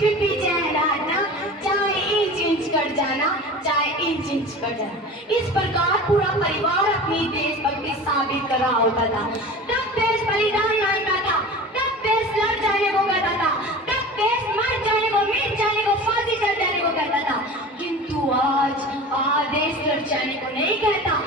भी पीछे है हटना, चाहे इंच इंच कर जाना, चाहे इंच इंच कर जाना। इस प्रकार पूरा परिवार अपनी देशभक्ति साबित कर रहा होता था। तब देश बलिदान मांगता था, तब देश लड़ जाने को कहता था, तब देश मर जाने को, मिट जाने को, फांसी चढ़ जाने को कहता था। किंतु आज देश लड़ जाने को नहीं कहता,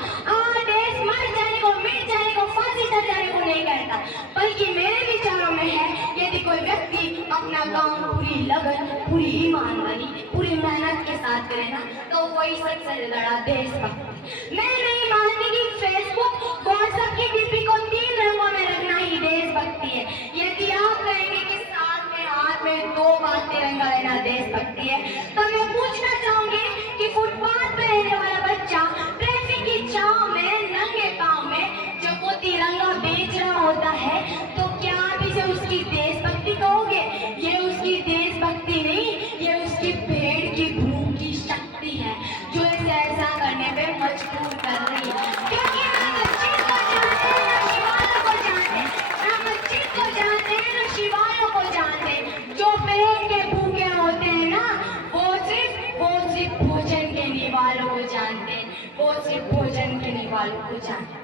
देश मर जाने को, मिट जाने को, फांसी चढ़ जाने को नहीं कहता, बल्कि मेरे विचारों में है यदि कोई व्यक्ति अपना काम पूरी लगन, पूरी ईमानदारी, पूरी मेहनत के साथ करे ना, तो वही सबसे बड़ा देशभक्त। मैं नहीं मानती कि फेसबुक, व्हाट्सएप की डीपी को 3 रंगों में रखना ही देशभक्ति है। यदि आप कहेंगे कि साथ में हाथ में 2 बार तिरंगा लेना देशभक्ति है, तो मैं पूछना चाहूंगी कि फुटपाथ पे रहने वाला बच्चा ट्रैफिक की छांव में नंगे पांव में जब वो तिरंगा बेच रहा होता है, तो क्या आप इसे उसकी देशभक्ति कहोगे? ये उसकी देशभक्ति नहीं, ये उसकी पेड़ की भूख की शक्ति है जो इसे ऐसा करने पे मजबूर कर रही है। क्योंकि ना मस्जिद को जानते हैं, ना शिवालयों को जानते, ना मस्जिद को जानते हैं, ना शिवालयों को जानते। जो पेड़ के भूखे होते हैं ना, वो सिर्फ भोजन के निवालों को जानते हैं, वो सिर्फ भोजन के निवालों को जानते हैं।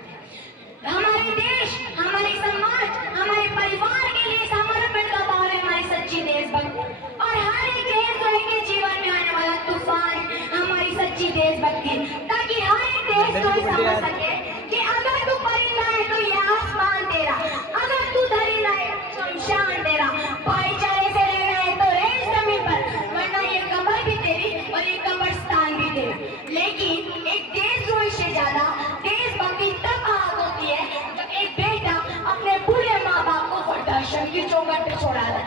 हमारे देश, हमारे समाज, हमारे परिवार के लिए समर्पण का भाव है हमारी सच्ची देशभक्ति। और हर एक देशद्रोही के जीवन में आने वाला तूफान हमारी सच्ची देशभक्ति, ताकि हर एक देशद्रोही समझ सके कि अगर तू परिंदा है तो ये आसमान तेरा, अगर तू दरिंदा है तो शमशान तेरा। भाईचारे से रहना है तो रह इस जमीन पर, वरना ये कब्र भी तेरी और ये कब्रिस्तान भी तेरा। लेकिन एक देशद्रोही से ज्यादा देशभक्ति तब होती है जब एक बेटा अपने बूढ़े माँ बाप को वृद्धाश्रम की चौखट पे छोड़ा था।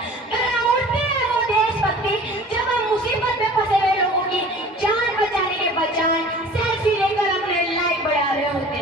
उड़ती है वो देशभक्ति जब हम मुसीबत में फंसे हुए लोगों की जान बचाने के बजाय सेल्फी लेकर अपने लाइफ बढ़ा रहे होते।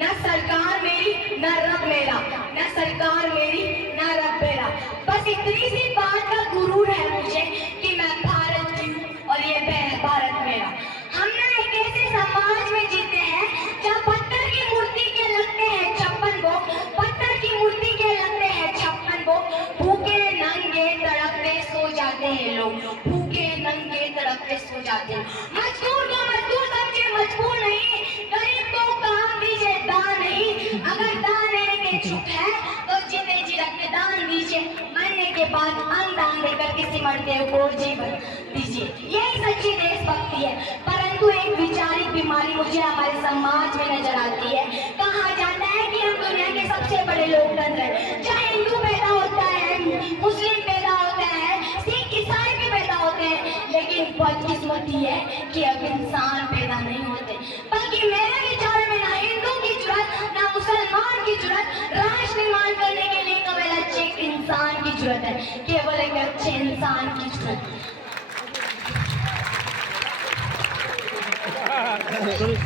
न सरकार मेरी न रब मेरा, न सरकार मेरी न रब मेरा, बस इतनी सी बात का गुरूर है मुझे कि मैं भारत की हूँ और ये भारत मेरा। हम ना एक ऐसे समाज में जीते हैं जहाँ पत्थर की मूर्ति के लगते हैं 56 भोग, पत्थर की मूर्ति के लगते हैं 56 भोग। भूखे नंगे तड़पते सो जाते हैं लोग, भूखे नंगे तड़पते सो जाते हैं। मजदूर को मजदूर समझे, मजबूर नहीं। गरीब को काम दीजिए, दान नहीं। अगर दान देने के इच्छुक है तो जीते जी रक्तदान दीजिए, मरने के बाद अन्नदान देकर किसी मरते को जीवन दीजिए। यही सच्ची देशभक्ति है। परंतु एक विचारिक बीमारी मुझे हमारे समाज में नजर आती है। कहा जाता है कि हम दुनिया के सबसे बड़े लोकतंत्र हैं। चाहे हिंदू पैदा होता है, मुस्लिम पैदा होता है, सिख ईसाई भी पैदा होते हैं, लेकिन बदकिस्मती है कि अब इंसान पैदा नहीं होते। बल्कि मेरे विचार में ना हिंदू की जरूरत, ना मुसलमान की जरूरत, राष्ट्र निर्माण करने के लिए केवल अच्छे इंसान की जरूरत है, केवल एक अच्छे इंसान की जरूरत है।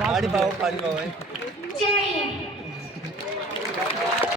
पानी पाओ जय हिंद।